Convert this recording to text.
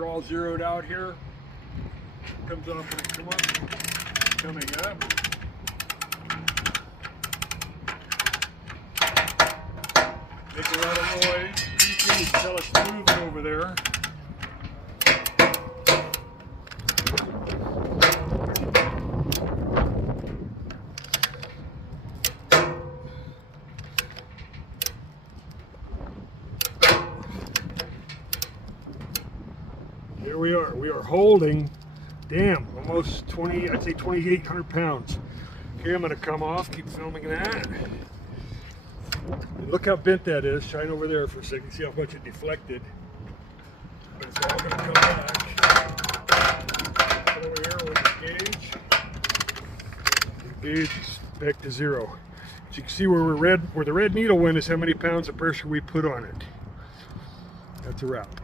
we're all zeroed out here. Comes off when it comes up, coming up. Make a lot of noise. You can tell it's moving over there. Here we are. We are holding, damn, almost 20, I'd say 2,800 pounds. Okay, I'm going to come off, keep filming that. And look how bent that is. Shine over there for a second, see how much it deflected. But it's all going to come back. Put over here with the gauge. The gauge is back to zero. As you can see where the red needle went is how many pounds of pressure we put on it. That's a wrap.